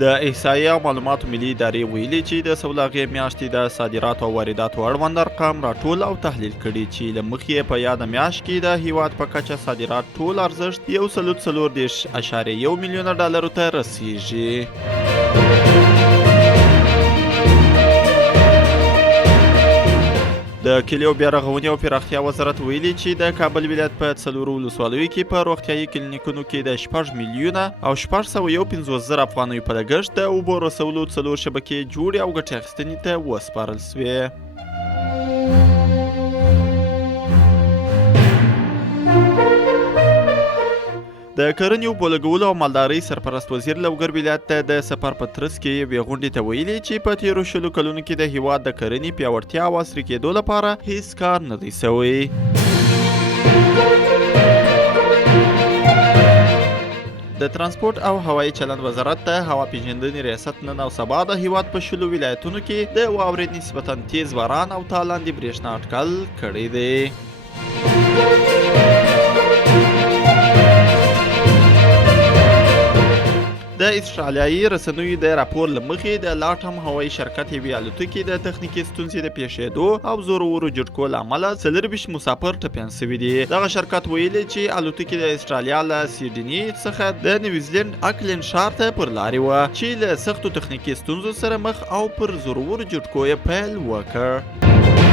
د احصایې او معلوماتو ملي ادارې ویلي چې د سولغې میاشتې د صادراتو او وارداتو اړوند ارقام راټول او تحلیل کړي چې له مخې په یاده میاشت کې د هیواد په کچه صادرات ټول ارزښت 1.4 میلیونه ډالرو ته رسیږي. د کلیو بیا رغونې او پراختیا وزارت ویلي چې د کابل ولایت په 4 ولسوالیو کې په روغتیايي کلینیکونو کې د 6 میلیونه او 651,000 افغانیو په لګښت د اوبو رسولو 4 شبکې جوړې او ګټې اخیستنې ته وسپارل سوې. د کرنې اوبو لګولو او مالدارۍ سرپرست وزیر لوګر ولایت ته د سفر په ترڅ کې یوې غونډې ته ویلي چې په تېرو 20 کلونو کې د هیواد د کرنې پیاوړتیا او عصري کېدو لپاره هیڅ کار نه دی سوی. د ترانسپورت او هوایي چلند وزارت د هوا پیژندنې ریاست نن او سبا د هیواد په 10 ولایتونو کې د واورې نسبتاً تیز باران او تالنده برېښنا اټکل کړی دی. د استرالیایي رسنیو د راپور له مخې د لاټم هوایي شرکت یوې الوتکې د تخنیکي ستونزې د پیښېدو او زورورو جټکو له امله 24 مسافر ټپیان سوي دي. دغه شرکت ویلي چې الوتکې د استرالیا له سیډني څخه د نیوزیلند اکلند ښار ته پر لارې وه چې له سختو تخنیکي ستونزو سره مخ او پر زورورو جټکو یې پیل وکړ.